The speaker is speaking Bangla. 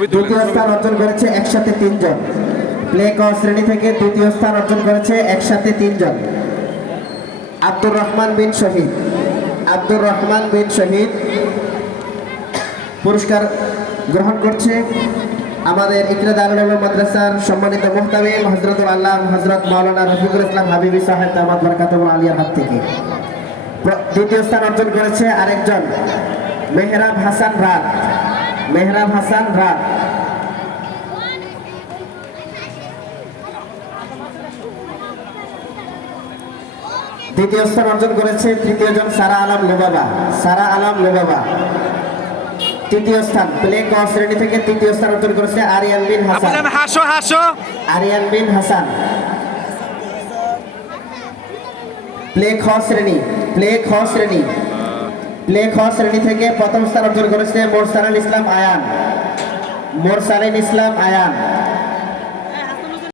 দ্বিতীয় স্থান অর্জন করেছে একসাথে 3 জন। প্লে ক শ্রেণী থেকে দ্বিতীয় স্থান অর্জন করেছে একসাথে 3 জন। আব্দুর রহমান বিন শহীদ, আব্দুর রহমান বিন শহীদ পুরস্কার গ্রহণ করছে আমাদের ইকরা দারুল উলুম মাদ্রাসার সম্মানিত মুহতামিম হযরতুল আল্লাহ হযরত মাওলানা রফিকুল ইসলাম হাবিবি সাহেব দামাত বরকাতুল আলিয়ার হাত থেকে। দ্বিতীয় স্থান অর্জন করেছে আরেকজন মেহরাব হাসান রাত, মেহরাব হাসান রাত। দ্বিতীয় স্থান অর্জন করেছে তৃতীয় জন সারা আলম লুবাবা, সারা আলম লুবাবা। তৃতীয় স্থান প্লে ক শ্রেণী থেকে তৃতীয় স্থান অর্জন করেছে আরিয়ান বিন হাসান, আরিয়ান বিন হাসান। প্লে খ শ্রেণী, প্লে খ শ্রেণী, প্লে খ শ্রেণী থেকে প্রথম স্থান অর্জন করেছে মোরসালিন ইসলাম আয়ান, মোরসালিন ইসলাম আয়ান।